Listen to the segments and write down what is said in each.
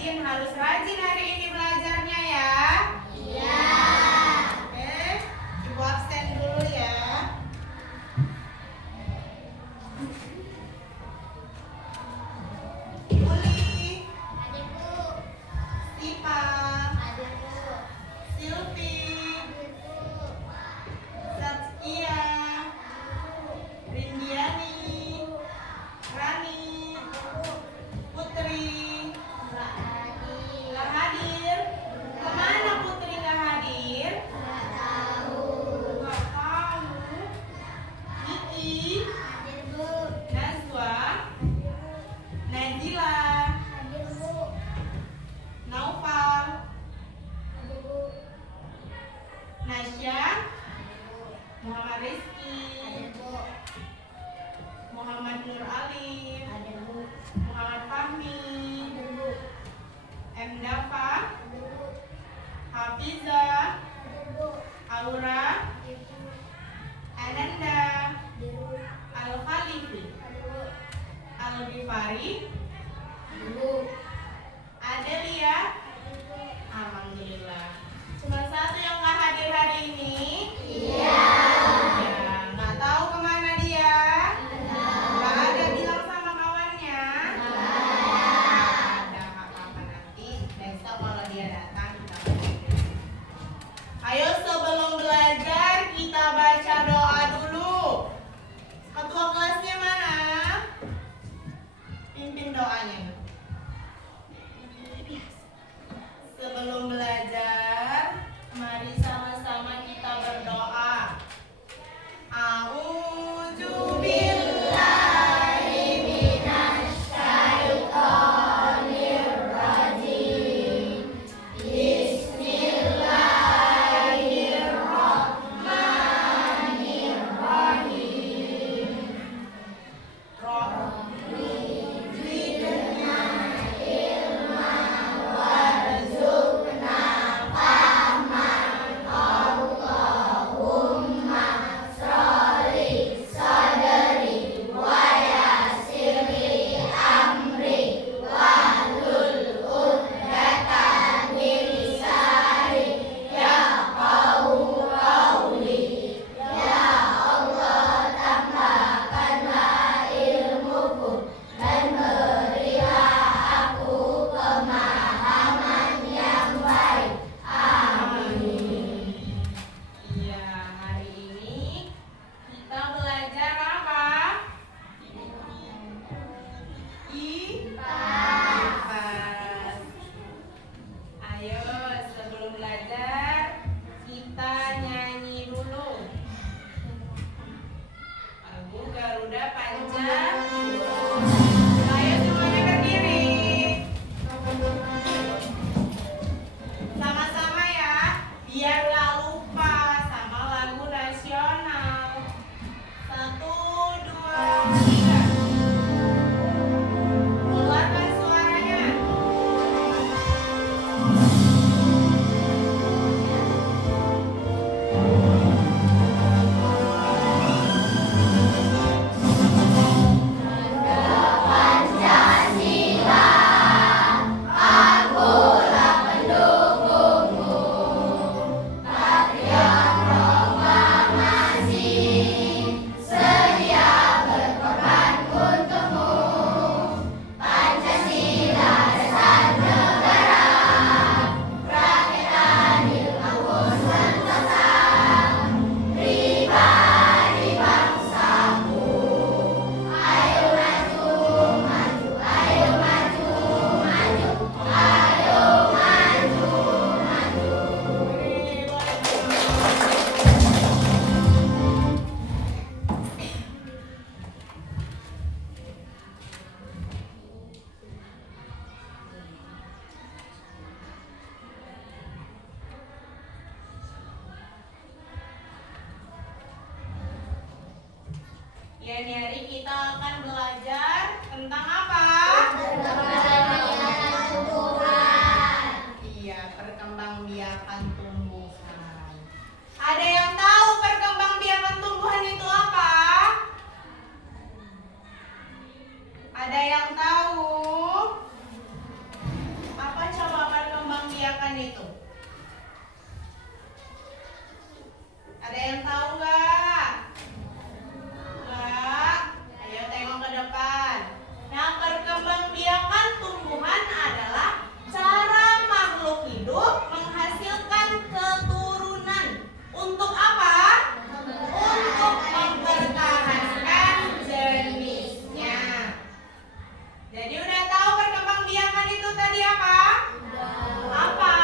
harus rajin hari ini belajarnya ya. Iya. Oke, Ibu absen dulu ya. Uli, Adikku. Sipa, Adikku. Silvi, Adikku. Saskia, Rindiani, Rani, Putri. Nggak hadir. Nggak hadir? Kemana Putri nggak hadir? Nggak tahu. Nggak tahu. Kiki, Hadir, Bu. Nazwa, Najila, Hadir, Bu. Naufal, Hadir, Bu. Nasya, Muhammad Rizky, Hadir, Bu. Muhammad Nur Alif, Hadir, Bu. Muhammad Fahmi, Hadir, Bu. M. Dafa, Hadir, Bu. Hafiza, Hadir, Bu. Aura, Hadir, Bu. Ananda, Hadir, Bu. Al-Khalifi, Hadir, Bu. Al-Ghifari, Hadir, Bu. Adelia. Hadir, Bu. Alhamdulillah. Cuma satu yang nggak hadir hari ini. Iya. Ya, nggak tahu kemana dia. Nggak ada bilang sama kawannya. Ada nggak apa-apa, nanti besok kalau dia datang kita bantu. Ayo sebelum belajar kita baca doa dulu. Ketua kelasnya mana? Pimpin doanya. Sebelum belajar, mari sama-sama kita berdoa. A'udzubillahi minasyaitonirrajim. Bismillahirrahmanirrahim. Rabbi zidna ilman warzuqna fahman. Allahumma sholli sadri wa yassirli amri wahlul uqdatan min lisani yafqahu qawli. Ya Allah, tambahkanlah ilmuku dan berilah aku pemahaman yang baik. Amin. Iya, hari ini kita belajar apa? IPA. Ayo, sebelum belajar kita nyanyi dulu lagu Garuda Panjang. Ayo semuanya berdiri. Sama-sama ya, biar gak lupa sama lagu nasional. 1, 2, 3. Keluarkan suaranya. Ya, di hari kita akan belajar tentang apa? Iya, perkembangbiakan tumbuhan. Ada yang tahu perkembangbiakan tumbuhan itu apa? Ada yang tahu? Apa itu? Ada yang tahu nggak? Nggak? Ayo tengok ke depan. Nah, perkembangbiakan tumbuhan adalah cara makhluk hidup menghasilkan keturunan. Untuk apa? Untuk mempertahankan jenisnya. Jadi udah tahu perkembangbiakan itu tadi apa? Apa?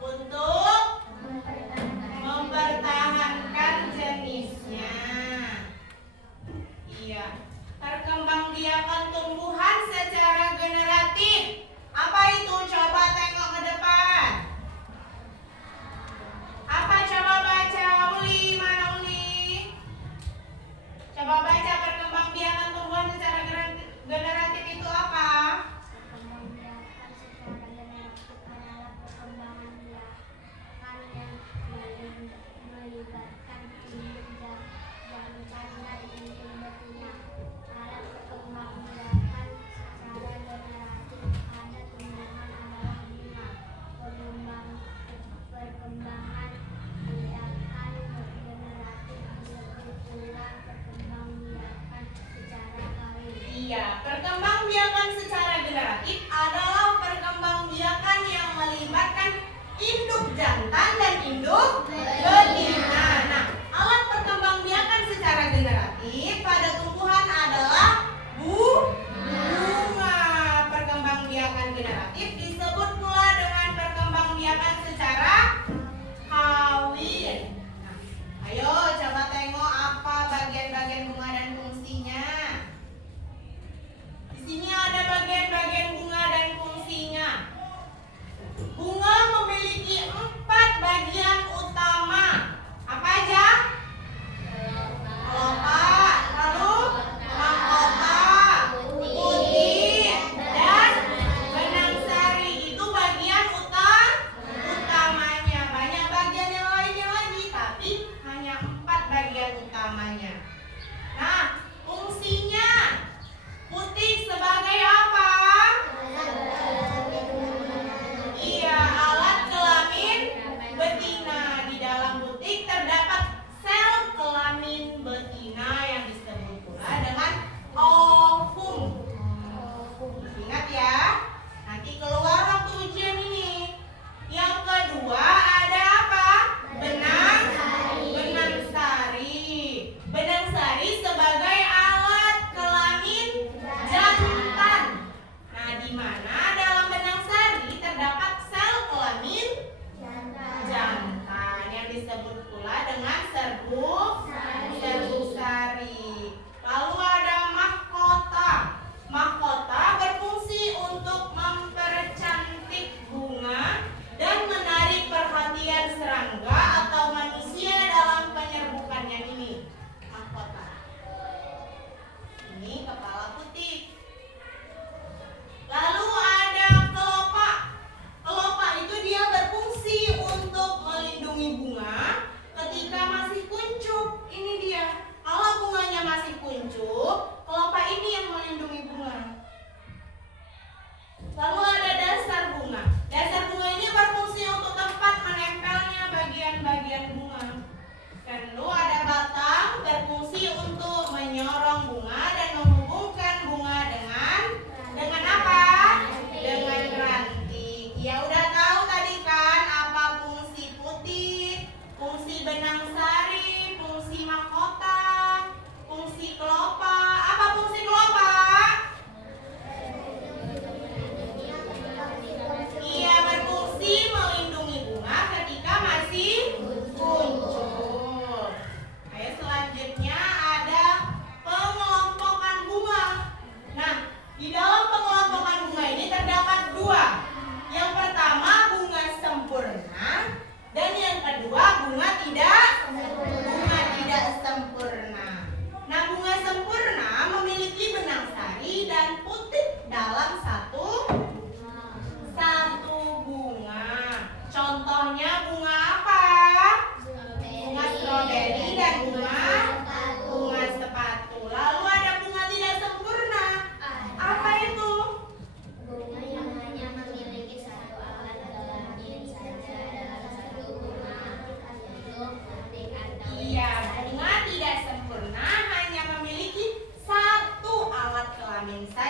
Untuk mempertahankan jenisnya. Iya. Perkembangbiakan tumbuhan secara generatif. Apa itu? Coba tengok ke depan. Apa? Coba baca. Uli, mana Uli? Coba baca perkembangbiakan tumbuhan secara generatif itu apa? Perkembangbiakan secara generatif adalah perkembangan biakan yang melibatkan induk jantan dan induk betina. Dalam perkembangbiakan secara generatif pada tumbuhan adalah bunga. Perkembangan biakan generatif disebut pula perkembangbiakan secara kawin. Iya, perkembangbiakan secara generatif adalah perkembangbiakan yang melibatkan induk jantan dan induk betina. Nah, alat perkembangbiakan secara generatif pada tumbuhan adalah bunga. Perkembangbiakan generatif disebut pula dengan perkembangbiakan secara kawin. Nah, ayo coba tengok apa bagian-bagian bunga dan fungsinya. Di sini ada bagian-bagian bunga dan fungsinya. Bunga memiliki 4 bagian utama. Apa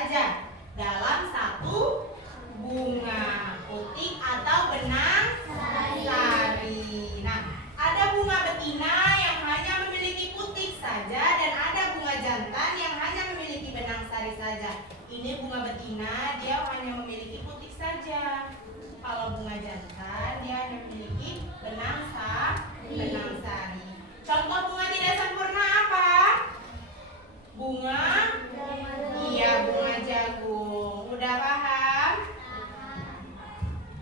saja dalam satu bunga putik atau benang sari. Nah, ada bunga betina yang hanya memiliki putik saja dan ada bunga jantan yang hanya memiliki benang sari saja. Ini bunga betina, dia hanya memiliki putik saja. Kalau bunga jantan, dia hanya memiliki benang sari. Contoh bunga tidak sempurna apa? Bunga? Iya, bunga jagung. Udah paham?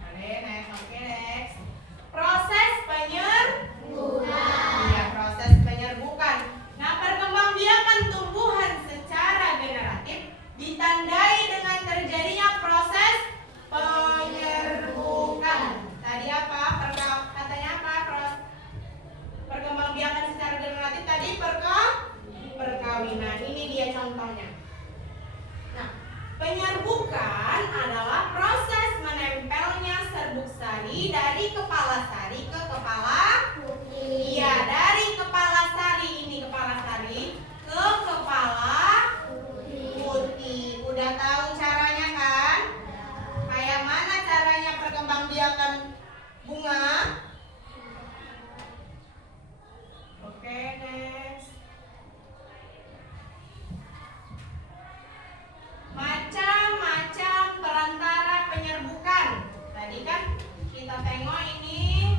Oke, next. Proses penyerbukan. Iya, proses penyerbukan. Nah, perkembangbiakan tumbuhan secara generatif ditandai dengan terjadinya proses penyerbukan. Tadi apa? Katanya apa? Perkembangbiakan secara generatif tadi perkawinan. Ini dia contohnya. Nah, penyerbukan adalah proses menempelnya serbuk sari dari kepala sari ke kepala putih. Iya, dari kepala sari ini kepala sari ke kepala putih. Udah tahu caranya kan? Kayak mana caranya perkembangbiakan bunga? Oke, next. Macam-macam perantara penyerbukan. Tadi kan kita tengok ini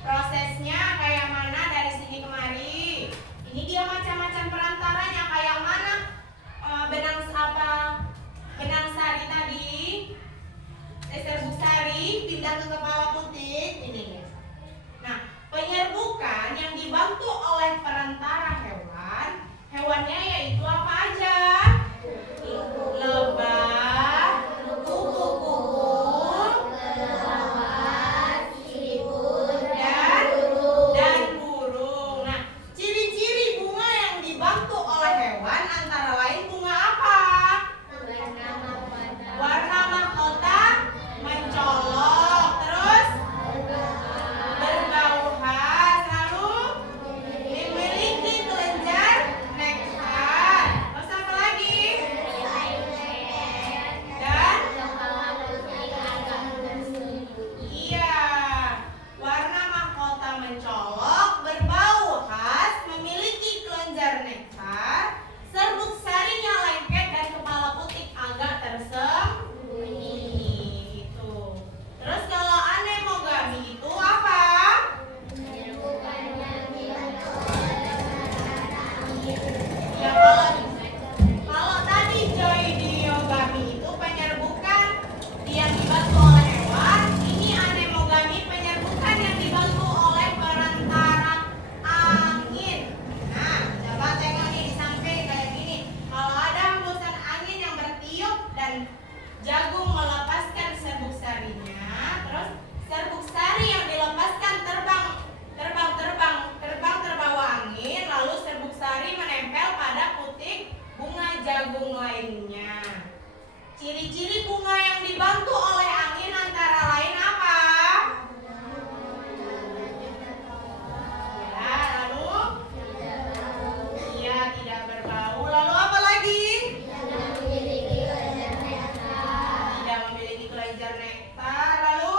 prosesnya kayak mana dari sini kemari. Ini dia macam-macam perantaranya kayak mana benang sari tadi, serbuk sari pindah ke kepala putik ini guys. Nah, penyerbukan yang dibantu oleh perantara hewannya yaitu apa aja? Lebah, kupu-kupu, dan burung. Nah, ciri-ciri bunga yang dibantu oleh hewan antara lain bunga apa? Warna mahkota mencolok, terus berbau khas, lalu memiliki kelenjar nektar. Terus apa lagi? Dan iya, warna mahkota mencolok, berbau khas, memiliki kelenjar nektar, serbuk sarinya lengket dan kepala putik agak tersembunyi. Itu. Terus kalau anemogami itu apa? Ya, kalau tadi joidiogami itu penyerbukan yang dibantu oleh hewan, ini anemogami penyerbukan yang dibantu oleh perantara angin. Nah, coba tengok nih di samping kayak gini. Kalau ada hembusan angin yang bertiup dan jagung melepaskan serbuk sarinya, terus serbuk sari yang dilepaskan terbang terbawa angin, lalu serbuk sari menempel pada putik bunga jagung lainnya. Ciri-ciri bunga yang dibantu oleh angin antara lain apa? Ya, lalu iya, tidak berbau. Lalu apa lagi? Tidak memiliki kelenjar nektar. Lalu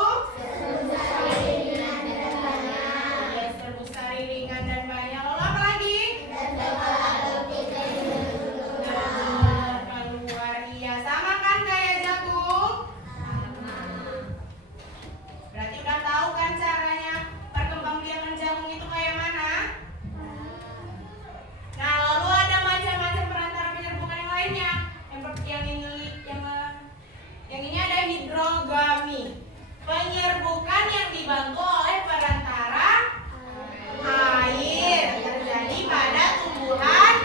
ya, serbuk sari ringan dan banyak. Lalu apa lagi? Keluar. Iya, sama kan kayak jagung? Berarti udah tahu kan caranya perkembangbiakan jagung itu kayak mana? Nah, lalu ada macam-macam perantara penyerbukan yang lainnya. Yang ini ada hidrogami. Penyerbukan yang dibantu oleh perantara air, terjadi pada tumbuhan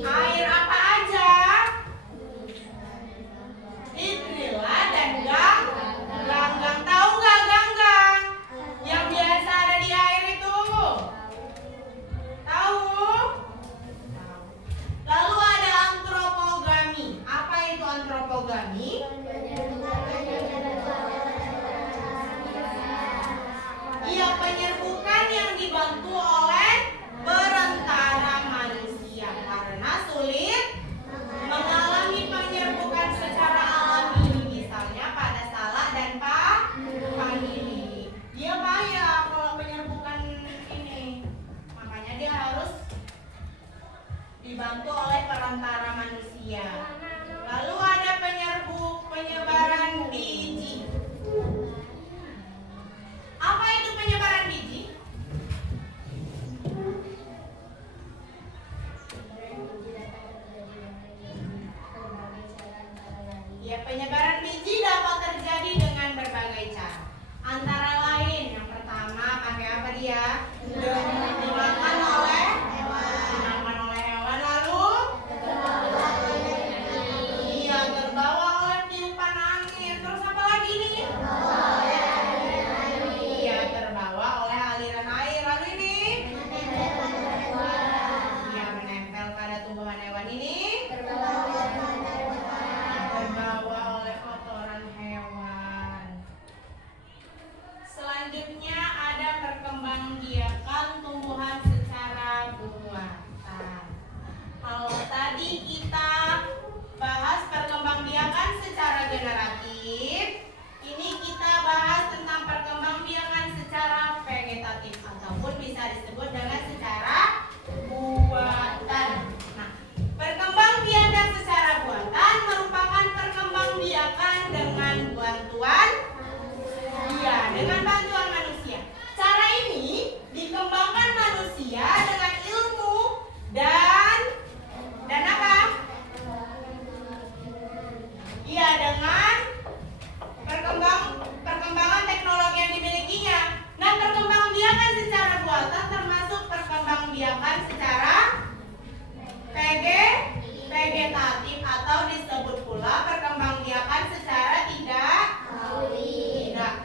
air apa aja? Hidrilla dan ganggang. Tahu nggak ganggang? Yang biasa ada di air itu? Tahu? Lalu ada antropogami. Apa itu antropogami? Iya, penyerbukan yang dibantu oleh perantara manusia karena sulit mengalami penyerbukan Ya, penyebaran biji dapat terjadi dengan berbagai cara. Antara lain, yang pertama pakai apa dia? Dimakan oleh hewan. Lalu iya, terbawa oleh tiupan angin. Terus apa lagi nih? Iya, terbawa oleh aliran air. Lalu ini? Iya, menempel pada tumbuhan hewan ini. Terbawa oleh kotoran hewan. Selanjutnya ada perkembangbiakan tumbuhan secara buatan. Kalau tadi kita bahas perkembangbiakan secara generatif, ini kita bahas tentang perkembangbiakan secara vegetatif ataupun bisa disebut dengan secara buatan. Nah, perkembangbiakan secara buatan merupakan perkembangbiakan dengan bantuan manusia. Cara ini dikembangkan manusia dengan ilmu dan apa? Iya, dengan perkembangan teknologi yang dimilikinya. Nah, perkembangbiakan secara buatan termasuk perkembangbiakan secara vegetatif atau disebut pula perkembangbiakan secara tidak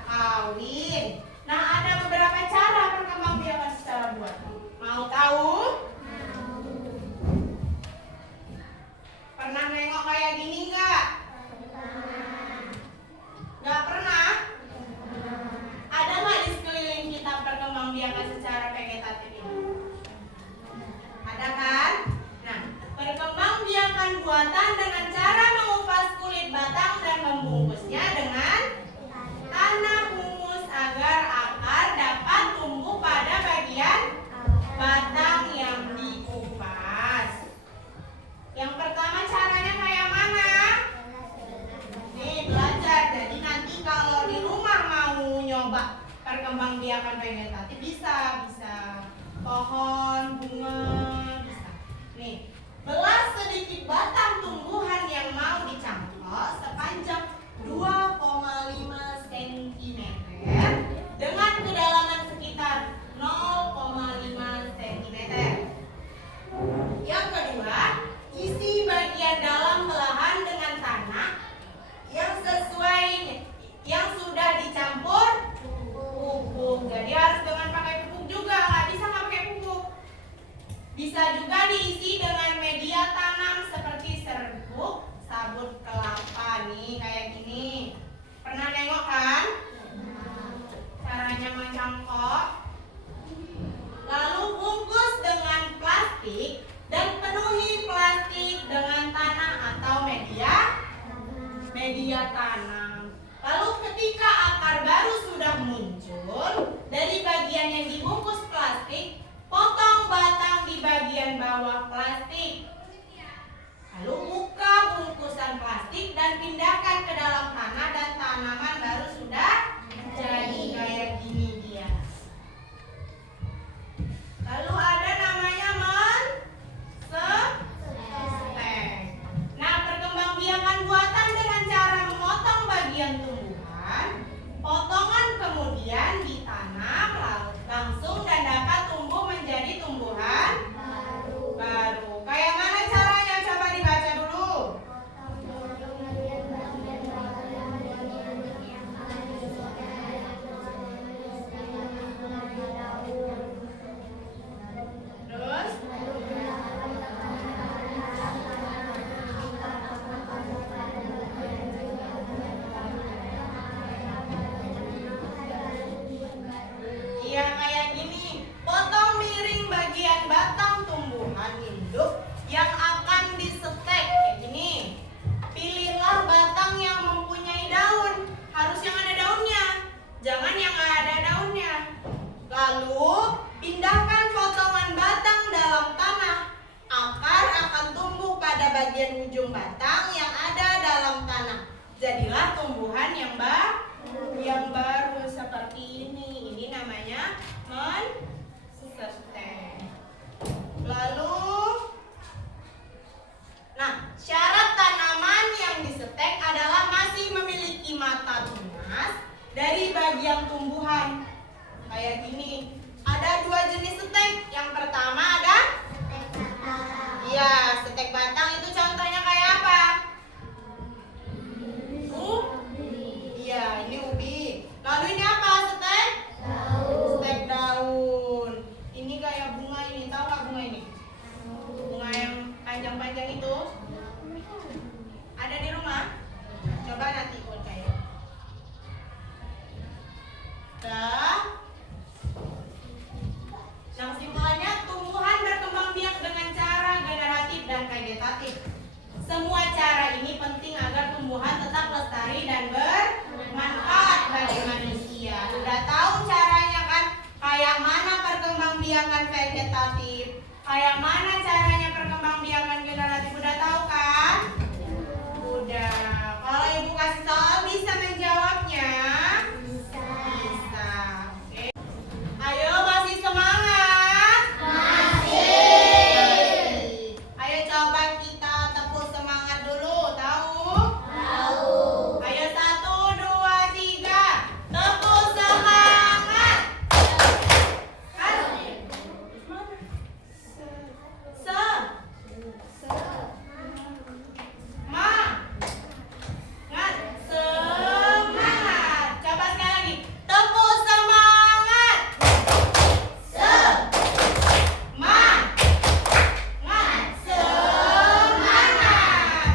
kawin. Nah, ada beberapa cara perkembangbiakan secara buatan. Mau tahu? Pernah nengok kayak gini nggak? Nggak pernah? Ada nggak di sekeliling kita perkembangbiakan secara vegetatif ini? Ada kan? Nah, perkembangbiakan buatan dengan cara mengupas kulit batang dan membungkusnya dengan tanah humus agar akar dapat tumbuh pada bagian batang yang dikupas. Yang pertama caranya kayak mana? Nih, belajar. Jadi nanti kalau di rumah mau nyoba perkembangbiakan vegetatif bisa pohon, bunga, bisa. Nih, belah sedikit batang tumbuhan yang mau dicangkok sepanjang 2,5 cm dengan kedalaman sekitar 0,5 cm. Yang kedua, isi bagian dalam belahan dengan tanah yang sudah dicampur pupuk. Jadi harus dengan pakai pupuk juga, nggak bisa nggak pakai pupuk. Bisa juga diisi dengan media tanam seperti serbuk, sabut kelapa nih kayak gini. Pernah nengok kan? Caranya mencangkok. Lalu bungkus dengan plastik dan penuhi plastik dengan tanah atau media tanam. Lalu ketika akar baru sudah muncul dari bagian yang dibungkus plastik, potong batang di bagian bawah plastik. Lalu buka bungkusan plastik dan pindahkan ke dalam tanah dan tanaman baru sudah jadi kayak gini dia. Lalu ada namanya menstek. Nah, perkembangbiakan buatan dengan cara memotong bagian tumbuhan, potongan kemudian ditanam langsung dan dapat tumbuh menjadi tumbuhan baru. Kayak mana caranya? Coba dibaca dulu. Terus? Iya, kayak gini. Potong miring bagian batang tumbuhan induk yang akan disetek kayak gini. Pilihlah batang yang mempunyai daun. Harus yang ada daunnya, jangan yang nggak ada daunnya. Lalu pindahkan potongan batang dalam tanah. Akar akan tumbuh pada bagian ujung batang yang ada dalam tanah. Jadilah tumbuhan yang baru seperti ini. Ini namanya menstek. Lalu, nah, syarat tanaman yang disetek adalah bagian tumbuhan. Kayak gini. Ada 2 jenis stek. Yang pertama ada iya, stek batang itu contohnya kayak apa? Iya, ini ubi. Lalu ini apa? Stek? Stek daun. Ini kayak bunga ini. Tahu nggak bunga ini? Bunga yang panjang-panjang itu. Ada di rumah? Coba nanti buat kayak. Yang simpulannya tumbuhan berkembang biak dengan cara generatif dan vegetatif. Semua cara ini penting agar tumbuhan tetap lestari dan bermanfaat bagi manusia. Udah tahu caranya kan? Kayak mana perkembangbiakan vegetatif? Kayak mana caranya perkembangbiakan generatif? Udah tahu kan? Udah. Kalau ibu kasih soal bisa menjawabnya? Bisa. Oke. Ayo masih semangat? Masih. Ayo coba kita tepuk semangat dulu. Tahu? Tahu. Ayo 1, 2, 3. Tepuk semangat. Semangat. Coba sekali lagi. Tepuk semangat. Semangat.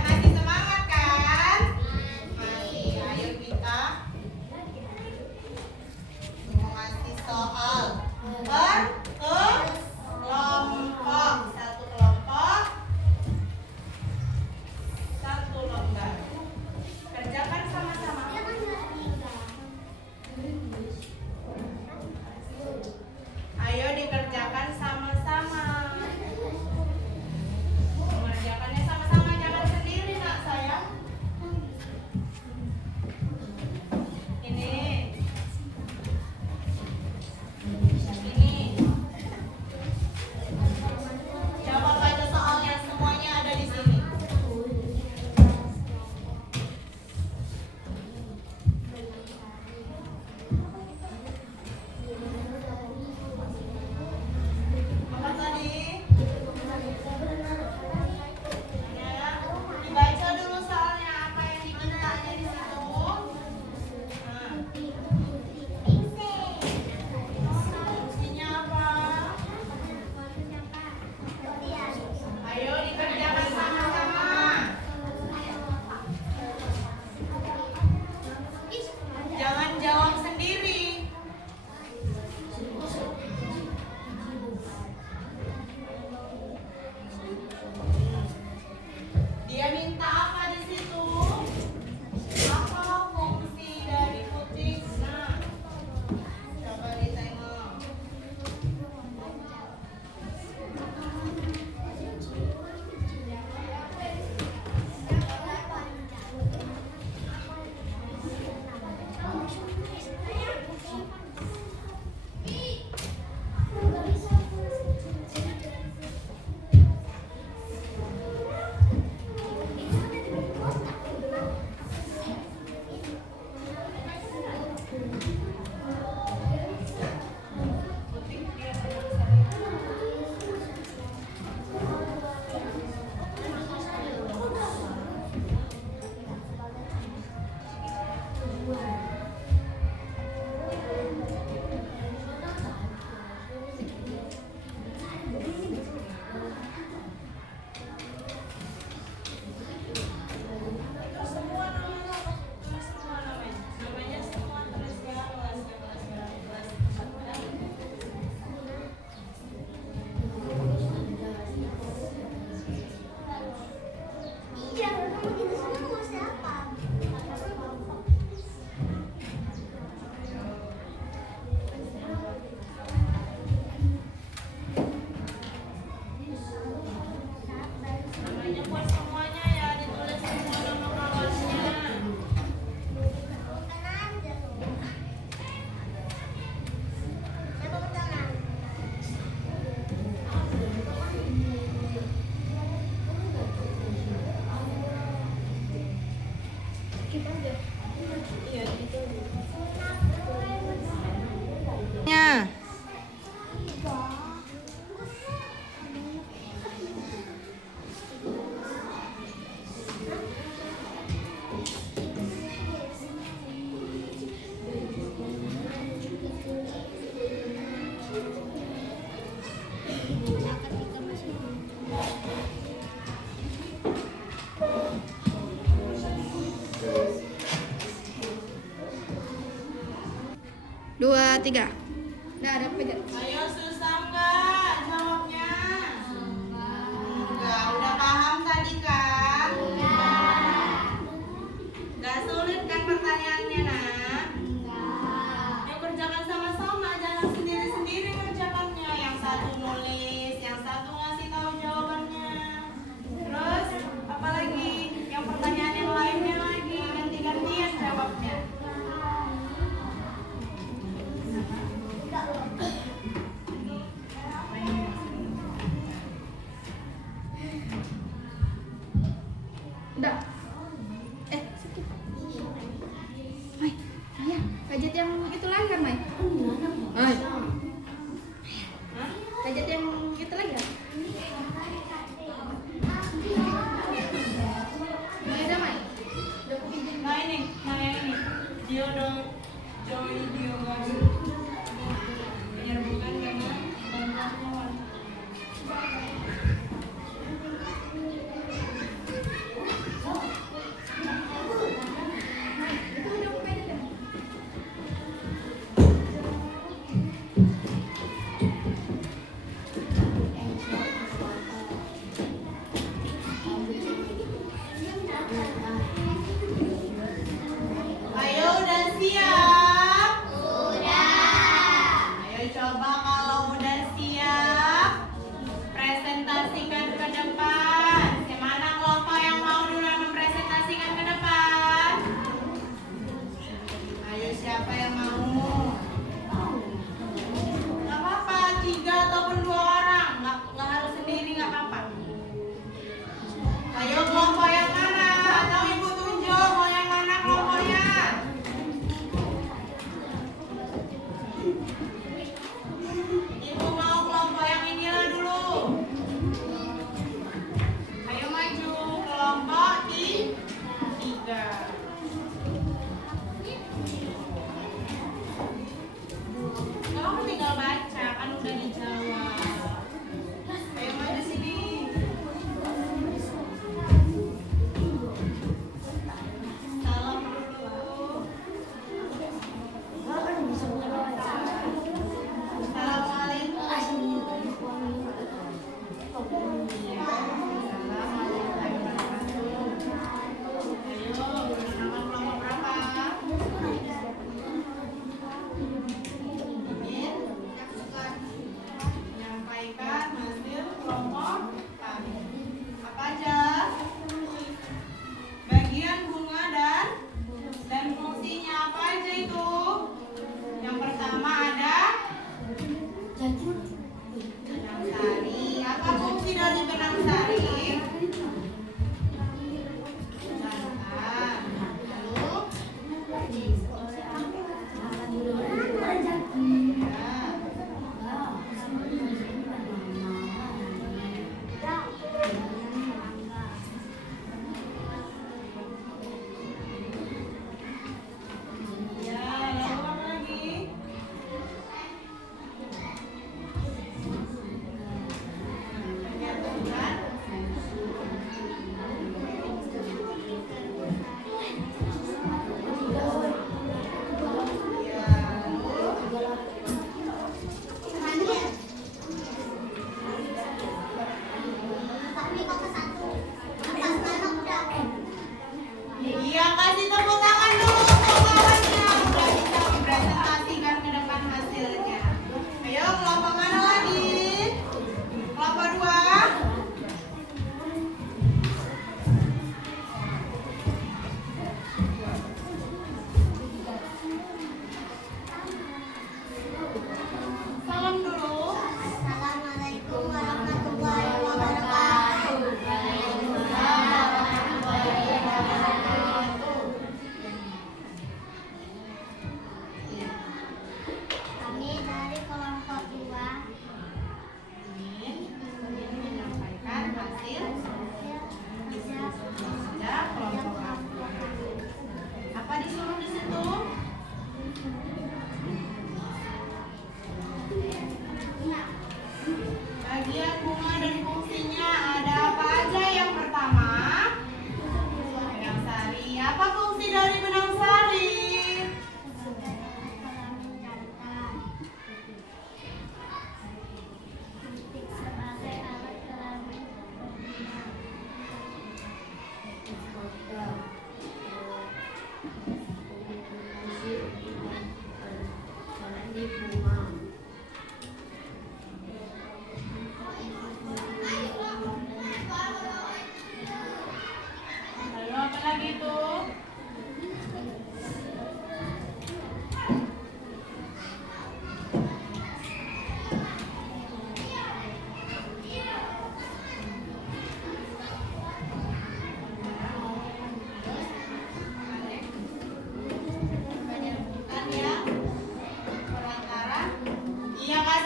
Masih semangat kan? Masih. Ayo kita mau ngasih soal berkelompok. Satu kelompok, satu lembar. Kerjakan sama-sama. Ayo dikerjakan sama-sama. Mengerjakannya sama-sama, jangan sendiri nak sayang. Ini. Coba baca soalnya, semuanya ada di sini. Apa tadi? Ya, dibaca dulu soalnya apa yang dimintanya di situ. Nah, fungsinya apa? Ayo dikerjakan sama-sama. Jangan jawab sendiri. Dia minta apa di situ? Apa fungsi dari kucing? Nah, coba ditengok. Kucing dia semua namanya apa? Semua namanya. Namanya semua tulis ya, kelas. Iya, kamu di sana mau siapa? Namanya buat semuanya ya, ditulis semua nama kawannya. Bukan aja tuh. Siapa pertama? Kita aja. Nya. Dua, tiga. Nah, ada pegang. Ayo susah nggak jawabnya? Enggak. Udah paham tadi kan? Nggak sulit kan pertanyaannya, nak? Yuk kerjakan sama-sama, jangan sendiri-sendiri kerjakannya. Yang satu nulis, yang satu ngasih tahu jawabannya. Terus apa lagi? Yang pertanyaan yang lainnya lagi ganti-gantian jawabnya. Udah. Skip. Mai, ayah, gadget yang itu lagi kan, Mai? Mai. Gadget yang itu lagi kan? Mai, udah, Mai. Udah aku pinjam. Nah ini, nah yang ini. Dio dong, Joy Dio guys. Penyerbukan dengan bantuan hewan. Itu udah aku pegang. Ayo udah siap? Udah.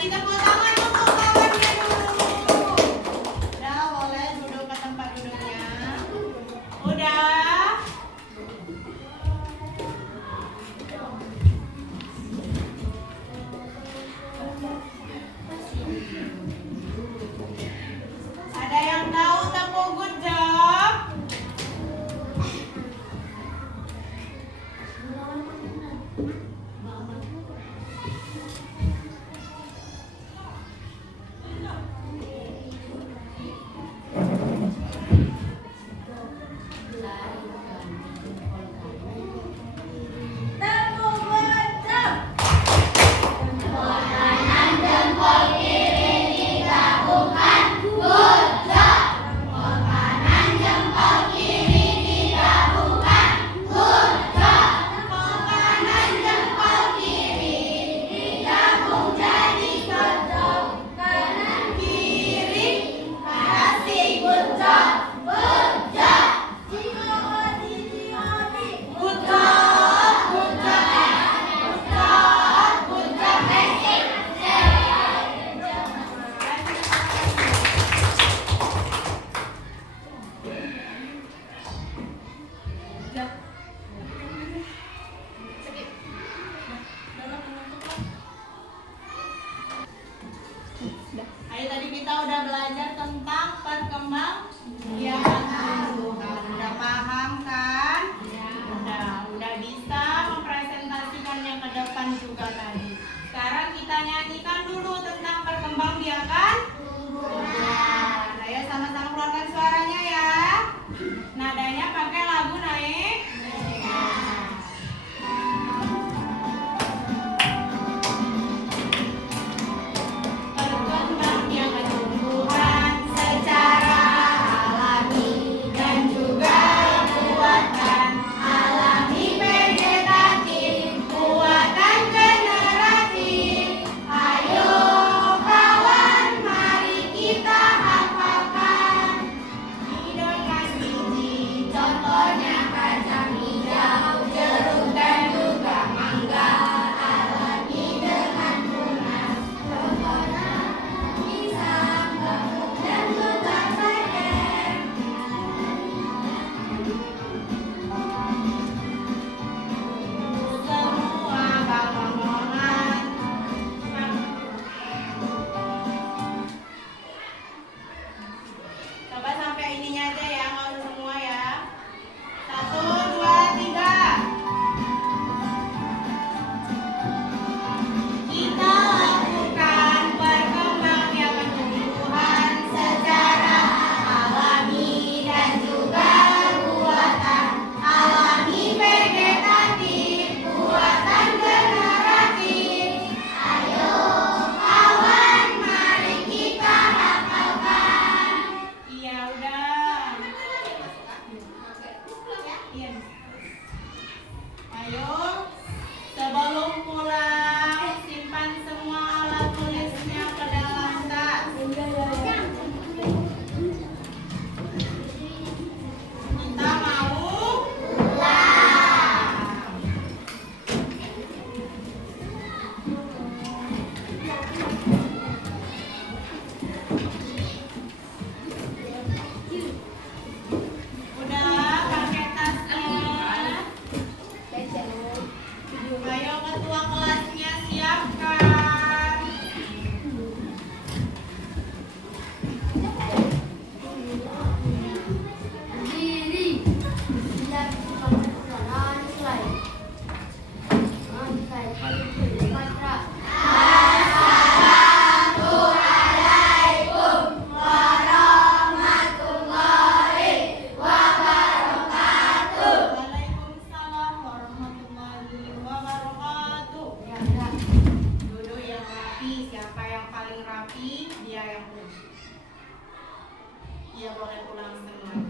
Kasih tepuk tangan untuk kawannya dulu. Udah, boleh duduk ke tempat duduknya. Udah. Ada yang tahu tepuk good job? Ayo tadi kita udah belajar tentang perkembangbiakan tumbuhan. Udah paham kan? Udah bisa mempresentasikannya ke depan juga tadi. Sekarang kita nyanyikan dulu tentang perkembangbiakan tumbuhan. Ayo sama-sama keluarkan suaranya ya. Nadanya pakai lagu naik. Perkembangbiakan tumbuhan secara alami dan juga buatan alami vegetatif, buatan generatif. Ayo kawan, mari kita hafalkan. Dengan biji, contohnya kacang hijau, jeruk dan juga mangga. Alami dengan tunas, contohnya pisang, lemon dan juga bayam. Semua bangunan. Coba sampai ininya aja ya, nggak usah semua ya. 1, 2, 3. Kita lakukan perkembangbiakan tumbuhan secara alami dan juga buatan alami vegetatif, buatan generatif. Ayo kawan, mari kita hafalkan. Iya udah. Iya. Ayo, sebelum pulang simpan semua alat tulisnya ke dalam tas. Kita mau pulang. Udah pakai tasnya. Ayo ketua kelasnya siapkan. Waalaikumsalam warahmatullahi wabarakatuh. Ya, udah. Duduk yang rapi. Siapa yang paling rapi, dia yang pulang. Dia boleh pulang semua.